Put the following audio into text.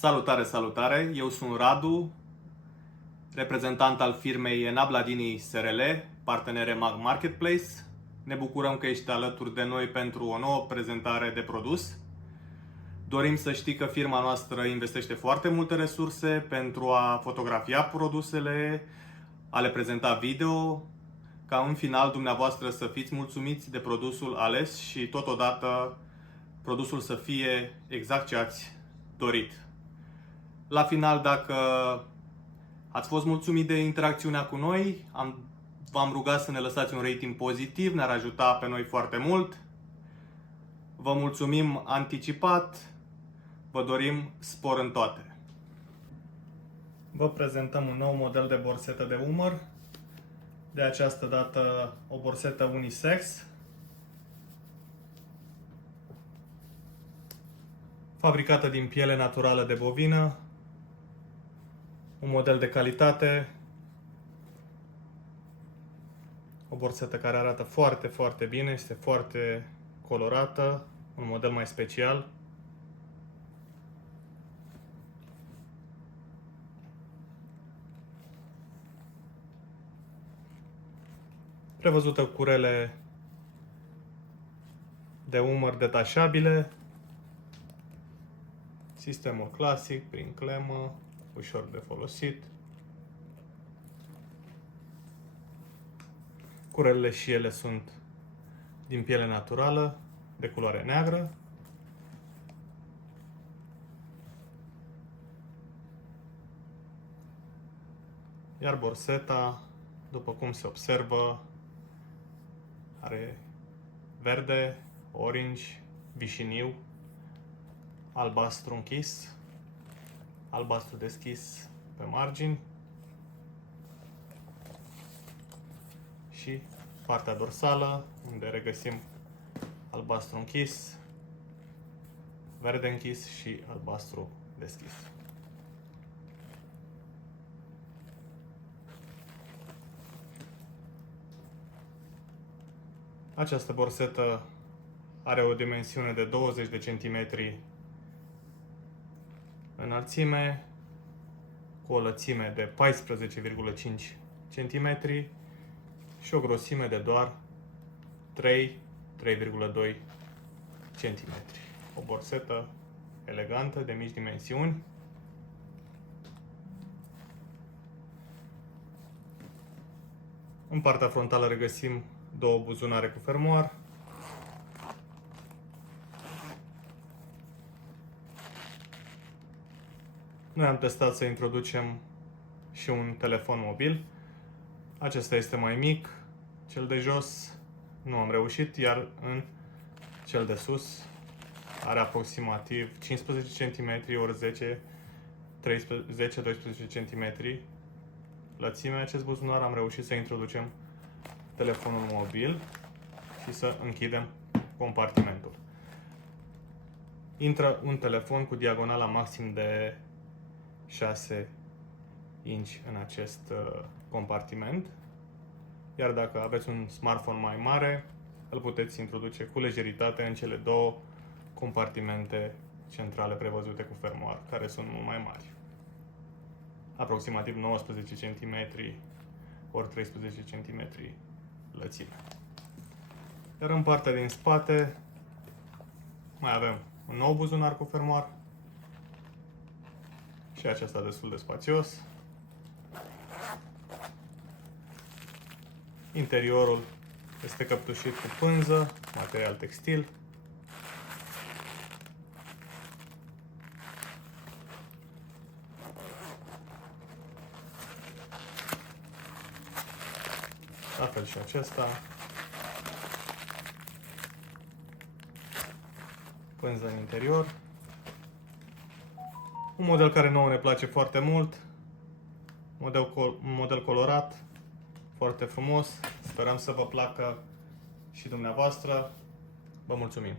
Salutare, salutare! Eu sunt Radu, reprezentant al firmei Enabladini SRL, partener EMAG Marketplace. Ne bucurăm că ești alături de noi pentru o nouă prezentare de produs. Dorim să știi că firma noastră investește foarte multe resurse pentru a fotografia produsele, a le prezenta video, ca în final dumneavoastră să fiți mulțumiți de produsul ales și totodată produsul să fie exact ce ați dorit. La final, dacă ați fost mulțumit de interacțiunea cu noi, v-am rugat să ne lăsați un rating pozitiv, ne-ar ajuta pe noi foarte mult. Vă mulțumim anticipat, vă dorim spor în toate. Vă prezentăm un nou model de borsetă de umăr. De această dată o borsetă unisex, fabricată din piele naturală de bovină, un model de calitate, o borsetă care arată foarte, foarte bine, este foarte colorată, un model mai special. Prevăzută cu curele de umăr detașabile, sistemul clasic, prin clemă, ușor de folosit. Curelele și ele sunt din piele naturală, de culoare neagră. Iar borseta, după cum se observă, are verde, orange, vișiniu, albastru închis, albastru deschis pe margini și partea dorsală, unde regăsim albastru închis, verde închis și albastru deschis. Această borsetă are o dimensiune de 20 de centimetri înălțime, cu o lățime de 14,5 cm și o grosime de doar 3,2 cm. O borsetă elegantă, de mici dimensiuni. În partea frontală regăsim două buzunare cu fermoar. Noi am testat să introducem și un telefon mobil. Acesta este mai mic, cel de jos nu am reușit, iar în cel de sus are aproximativ 15 cm ori 10-12 cm lățime. Acest buzunar am reușit să introducem telefonul mobil și să închidem compartimentul. Intră un telefon cu diagonala maxim de 6 inch în acest compartiment, iar dacă aveți un smartphone mai mare, îl puteți introduce cu lejeritate în cele două compartimente centrale prevăzute cu fermoar, care sunt mult mai mari, aproximativ 19 cm ori 13 cm lățime. Iar în partea din spate mai avem un nou buzunar cu fermoar și acesta destul de spațios. Interiorul este căptușit cu pânză, material textil. La fel și acesta. Pânză în interior. Un model care nouă ne place foarte mult. Un model colorat, foarte frumos. Sperăm să vă placă și dumneavoastră. Vă mulțumim!